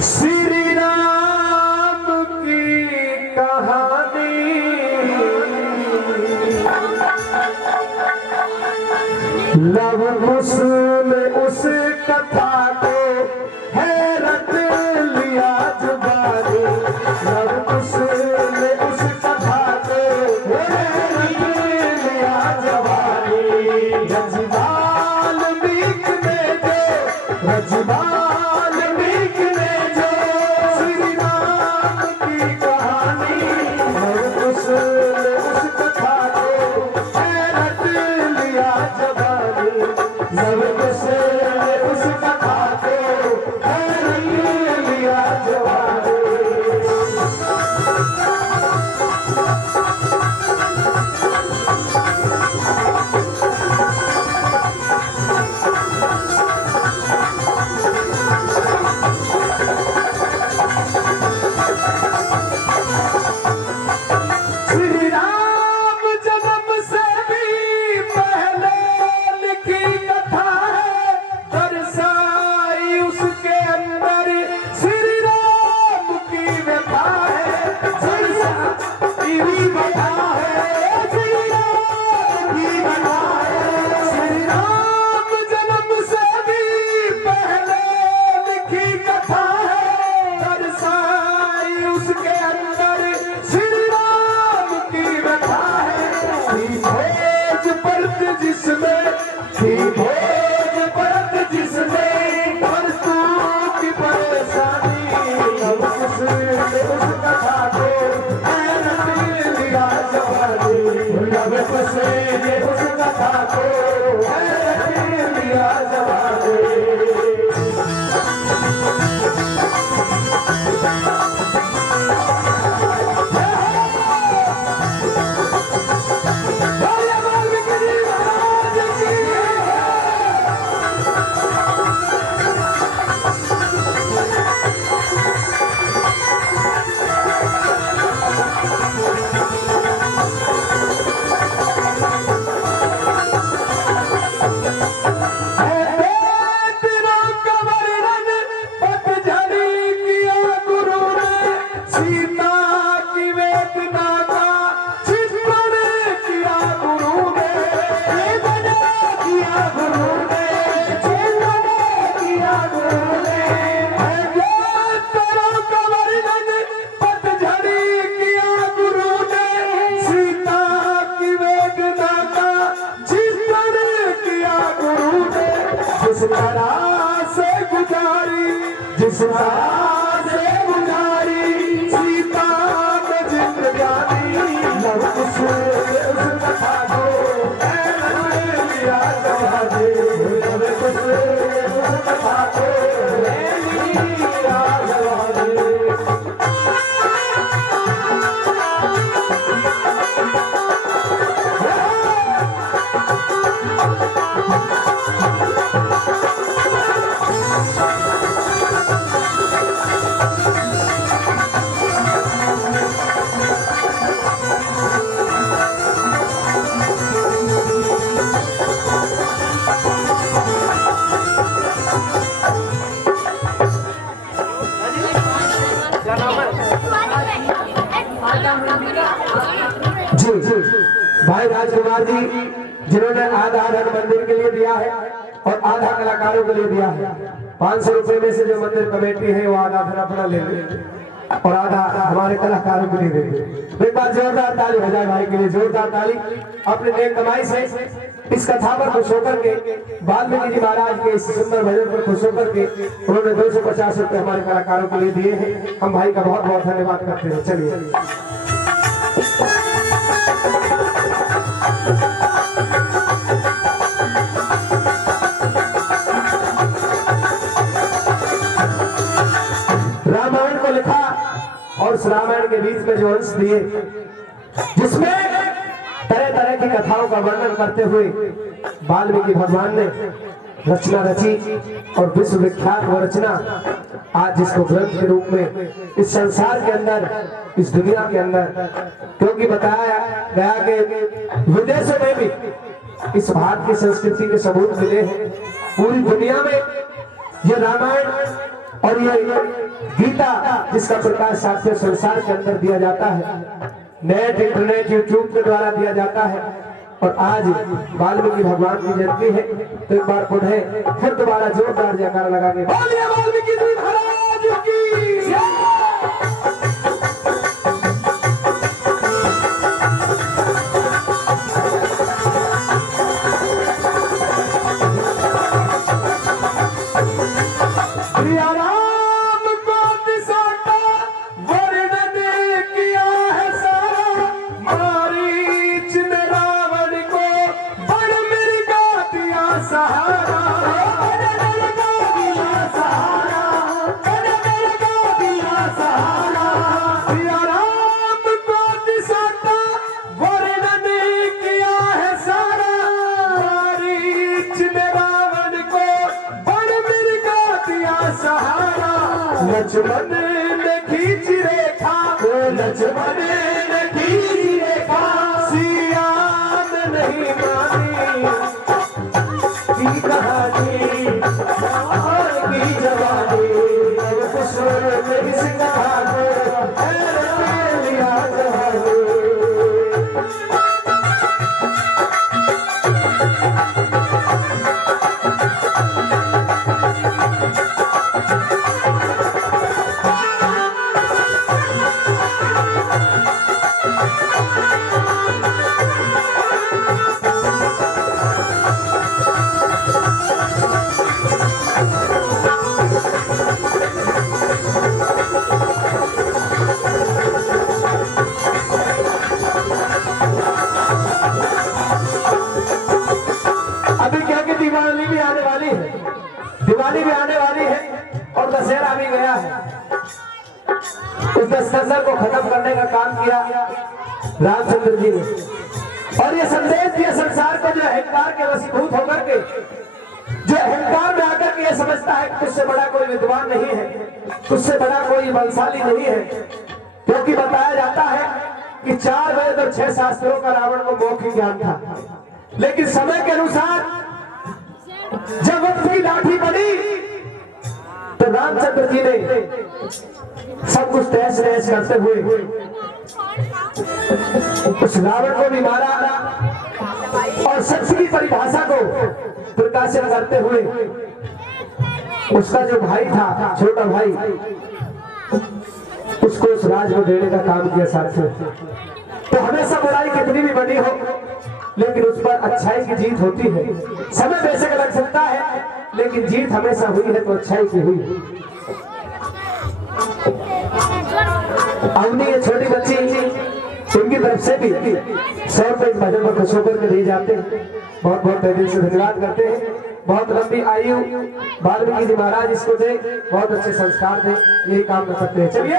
श्री राम की कहानी लव कुशल उस कथा को हैरत लिया जुबानी। लव कुशल उस कथा को हैरत लिया जवानी। रजवाल मीक ने जो रजवाल मीक ने जो श्री राम की कहानी लव कुशल उस कथा को हैरत लिया जवानी। लव कुशल उस कथा को हैरत लिया जवानी। श्री राम जन्म से भी पहले लिखी कथा है, दर्शाई उसके अंदर श्री राम की व्यथा है। दर्शाई व्यथा है, श्री राम की व्यथा है। श्री राम जन्म से भी पहले लिखी कथा है, दर्शाई उसके अंदर श्री राम की व्यथा है। भोज परत जिसमें भोज परत जिसमें परतू की परेशानी। लव कुशल उस कथा को हैरत लिया जवानी। लव कुशल उस कथा को हैरत लिया जवानी। जिस तरह से गुजारी सीता में जिंदगानी। लव कुशल उस कथा को हैरत लिया जवानी। लव कुशल उस कथा को हैरत लिया जवानी। जी भाई राजकुमार जी जिन्होंने आधा धन मंदिर के लिए दिया है और आधा कलाकारों के लिए दिया है। 500 रुपए में से जो मंदिर कमेटी है वो आधा धन अपना ले और आधा हमारे कलाकारों के लिए दे। एक बार जोरदार ताली हो जाए भाई के लिए, जोरदार ताली। अपने नेक कमाई से इस कथा पर खुश होकर के वाल्मीकि जी महाराज के इस सुंदर भजन पर खुश होकर के उन्होंने 250 रुपए हमारे कलाकारों के लिए दिए हैं। हम भाई का बहुत बहुत धन्यवाद करते हैं। चलिए रामायण को लिखा और उस रामायण के बीच में जो अंश दिए जिसमें तरह तरह की कथाओं का वर्णन करते हुए वाल्मीकि भगवान ने रचना रची और विश्व विख्यात वो रचना आज जिसको ग्रंथ के रूप में इस संसार के अंदर, इस दुनिया के अंदर, क्योंकि बताया गया कि विदेशों में भी इस भारत की संस्कृति के सबूत मिले हैं। पूरी दुनिया में ये रामायण और ये गीता जिसका प्रकाश सारे संसार के अंदर दिया जाता है, नेट इंटरनेट यूट्यूब के द्वारा दिया जाता है। और आज वाल्मीकि भगवान की जयंती है, तो एक बार पढ़े फिर दोबारा जोरदार जयकारा लगा के बोलिए वाल्मीकि जी महाराज की जय। लक्ष्मण ने खींच रेखा, लक्ष्मण ने खींच रेखा, सिया ने नहीं मानी की कहानी और की जवानी। कुछ में इस कहानी लिया जवानी। दिवाली भी आने वाली है और दशहरा भी गया है। उस दशहरा को खत्म करने का काम किया रामचंद्र जी ने, और ये संदेश दिया संसार को, जो अहंकार के वशीभूत होकर के, जो अहंकार में आकर के ये समझता है कि तुझसे बड़ा कोई विद्वान नहीं है, तुझसे बड़ा कोई बलशाली नहीं है। क्योंकि बताया जाता है कि 4 वेद और 6 शास्त्रों का रावण को मौखिक ज्ञान था, लेकिन समय के अनुसार जब वक्त की लाठी पड़ी तो रामचंद्र जी ने सब कुछ तहस नहस करते हुए उस रावण को भी मारा और सत्य की परिभाषा को प्रकाशित करते हुए उसका जो भाई था, छोटा भाई, उसको उस राज को देने का काम किया साथियों। तो हमेशा बुराई कितनी भी बड़ी हो, लेकिन उस पर अच्छाई की जीत होती है। समय बेशक लग सकता है, लेकिन जीत हमेशा हुई है तो अच्छाई की हुई। अवनी ये छोटी बच्ची, उनकी तरफ से भी 100 रुपए भजन पर खुश होकर के दिए जाते हैं। बहुत बहुत दिल से धन्यवाद करते हैं। बहुत लंबी आयु वाल्मीकि जी महाराज इसको दे, बहुत अच्छे संस्कार दे, यही काम कर सकते हैं। चलिए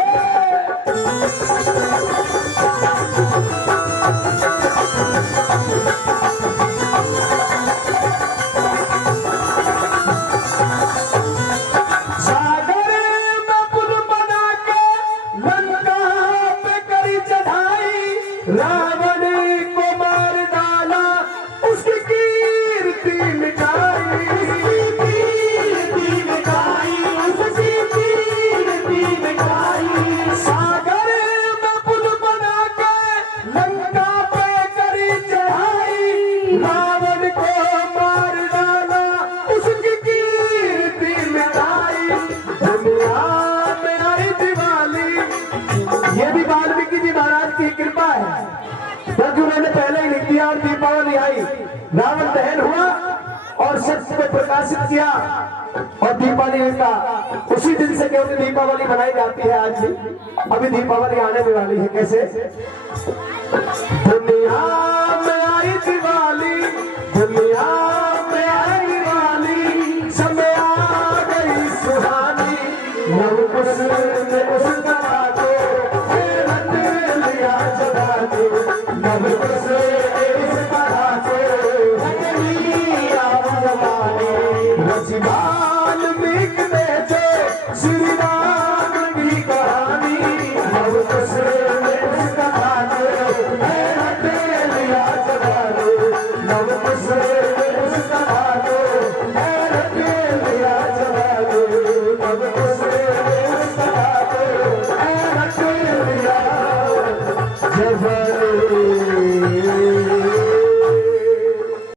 रावण को मार डाला, उसकी कीर्ति मिटाई, उसकी कीर्ति मिटाई, उसकी कीर्ति मिटाई। सागर में पुल बना के लंका पे करी चढ़ाई, रावण को मार डाला, उसकी कीर्ति मिटाई। दुनिया में आई दिवाली, ये भी वाल्मीकि जी महाराज की कृपा है, क्योंकि उन्होंने पहले ही लिख दिया और दीपावली आई, रावण दहन हुआ और सत्य को प्रकाशित किया और दीपावली का उसी दिन से क्योंकि दीपावली मनाई जाती है आज भी। अभी दीपावली आने वाली है। कैसे? दुनिया में आई दिवाली, दुनिया में आई दिवाली, समय आ गई सुहानी, लव कुश ने उस तरह को लिया जगानी, लव कुश ने इस तरह को लिया जगानी। वाल्मीकि ने जो श्री राम की कहानी, लव कुश ने इस तरह को लिया जगानी, लव कुश ने इस तरह को लिया जगानी, लव कुश जब